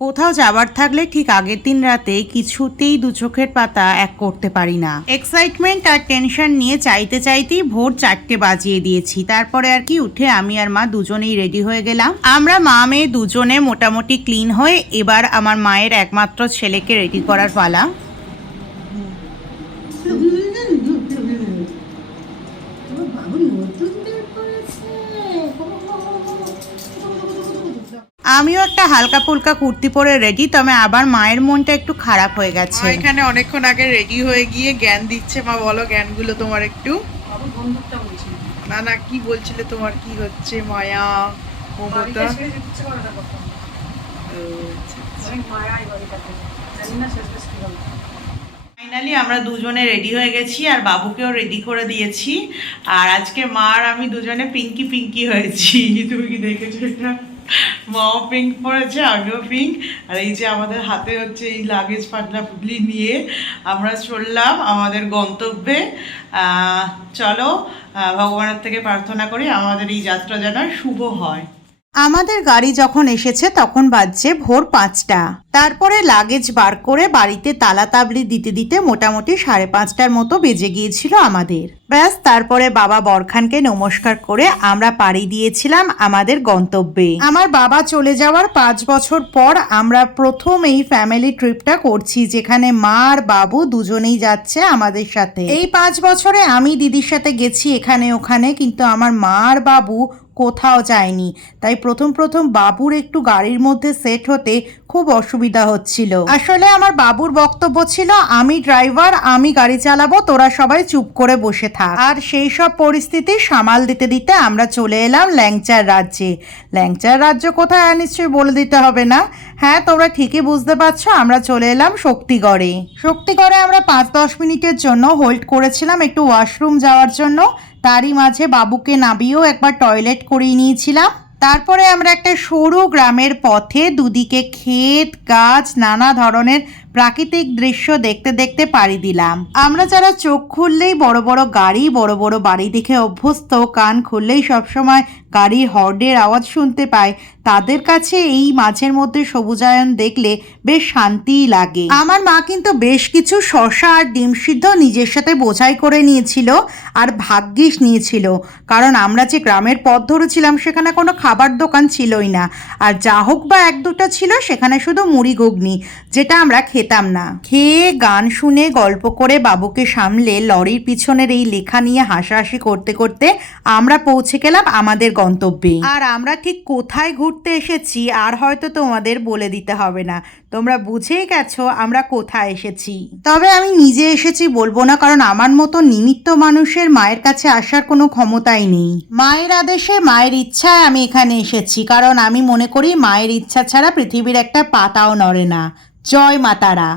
কোথাও যাবার থাকলে ঠিক আগের দিন রাতে কিছুতেই দু চোখের পাতা এক করতে পারি না। এক্সাইটমেন্ট আর টেনশন নিয়ে চাইতে চাইতেই ভোর চারটে বাজিয়ে দিয়েছি। তারপরে আর কি উঠে আমি আর মা দুজনেই রেডি হয়ে গেলাম। আমরা মা মেয়ে দুজনে মোটামুটি ক্লিন হয়ে এবার আমার মায়ের একমাত্র ছেলেকে রেডি করার পালা। আমিও একটা হালকা ফুলকা কুর্তি পরে রেডি তবে আবার মায়ের মনটা একটু খারাপ হয়ে গেছে। এখানে অনেকক্ষণ আগে রেডি হয়ে গিয়ে জ্ঞান দিচ্ছে। মা বলো জ্ঞানগুলো তোমার একটু। না না কি বলছিলে তোমার? কি হচ্ছে মায়া মমতা? আচ্ছা। ফাইনালি আমরা দুজনে রেডি হয়ে গেছি আর বাবুকেও রেডি করে দিয়েছি। আর আজকে মা আর আমি দুজনে পিঙ্কি পিঙ্কি হয়েছি। তুমি কি দেখেছ এটা? মাও পিঙ্ক পরেছে, আমিও পিঙ্ক আর এই যে আমাদের হাতে হচ্ছে এই লাগেজ পাটনা পুটলি নিয়ে আমরা চললাম আমাদের গন্তব্যে। চলো ভগবানের থেকে প্রার্থনা করি আমাদের এই যাত্রা যেন শুভ হয়। আমাদের গাড়ি যখন এসেছে তখন বাজছে ভোর পাঁচটা। তারপরে লাগেজ বার করে বাড়িতে তালা তাবলি দিতে দিতে মোটামুটি সাড়ে পাঁচটার মতো বেজে গিয়েছিল আমাদের। ব্যাস, তারপরে বাবা বরখানকে নমস্কার করে আমরা পাড়ি দিয়েছিলাম আমাদের গন্তব্যে। আমার বাবা চলে যাওয়ার পাঁচ বছর পর আমরা প্রথম এই ফ্যামিলি ট্রিপটা করছি, যেখানে মা আর বাবু দুজনেই যাচ্ছে আমাদের সাথে। এই পাঁচ বছরে আমি দিদির সাথে গেছি এখানে ওখানে, কিন্তু আমার মা আর বাবু কোথাও যায়নি। তাই প্রথম প্রথম বাবুর একটু গাড়ির মধ্যে সেট হতে খুব অসুবিধা হচ্ছিল। আসলে আমার বাবুর বক্তব্য ছিল, আমি ড্রাইভার, আমি গাড়ি চালাবো, তোরা সবাই চুপ করে বসে থাক। আর সেই সব পরিস্থিতি সামাল দিতে দিতে আমরা চলে এলাম ল্যাংচার রাজ্যে। ল্যাংচার রাজ্য কোথায় নিশ্চয়ই বলে দিতে হবে না? হ্যাঁ তোমরা ঠিকই বুঝতে পারছ, আমরা চলে এলাম শক্তিগড়ে। শক্তিগড়ে আমরা পাঁচ দশ মিনিটের জন্য হোল্ড করেছিলাম একটু ওয়াশরুম যাওয়ার জন্য। তারই মাঝে বাবুকে নামিয়েও একবার টয়লেট করিয়ে নিয়েছিলাম। তারপরে আমরা একটা সরু গ্রামের পথে দুদিকে ক্ষেত, গাছ, নানা ধরনের প্রাকৃতিক দৃশ্য দেখতে দেখতে পাড়ি দিলাম। আমরা যারা চোখ খুললেই বড় বড় গাড়ি, বড় বড় বাড়ি দেখে অভ্যস্ত, কান খুললেই সবসময় গাড়ির হর্ডের আওয়াজ শুনতে পাই। তাদের কাছে এই মাঝের মধ্যে সবুজায়ন দেখলে বেশ শান্তিই লাগে। আমার মা কিন্তু বেশ কিছু শশা আর ডিম সিদ্ধ নিজের সাথে বোঝাই করে নিয়েছিল আর ভাগ্যিস নিয়েছিল। কারণ আমরা যে গ্রামের পথ ধরেছিলাম সেখানে কোনো খাবার দোকান ছিলই না। আর যা হোক বা এক দুটো ছিল, সেখানে শুধু মুড়ি ঘুগনি, যেটা আমরা খেতাম না। খেয়ে গান শুনে গল্প করে বাবুকে সামলে লরির পিছনের এই লেখা নিয়ে হাসাহাসি করতে করতে আমরা পৌঁছে গেলাম আমাদের গন্তব্যে। আর আমরা ঠিক কোথায় ঘুরতে এসেছি, আর হয়তো তোমাদের বলে দিতে হবে না। তোমরা বুঝেই গেছো আমরা কোথায় এসেছি। তবে আমি নিজে এসেছি বলব না, কারণ আমার মতো নিমিত্ত মানুষের মায়ের কাছে আসার কোনো ক্ষমতাই নেই। মায়ের আদেশে মায়ের ইচ্ছায় আমি এখানে এসেছি, কারণ আমি মনে করি মায়ের ইচ্ছা ছাড়া পৃথিবীর একটা পাতাও নড়ে না। জয় মাতারা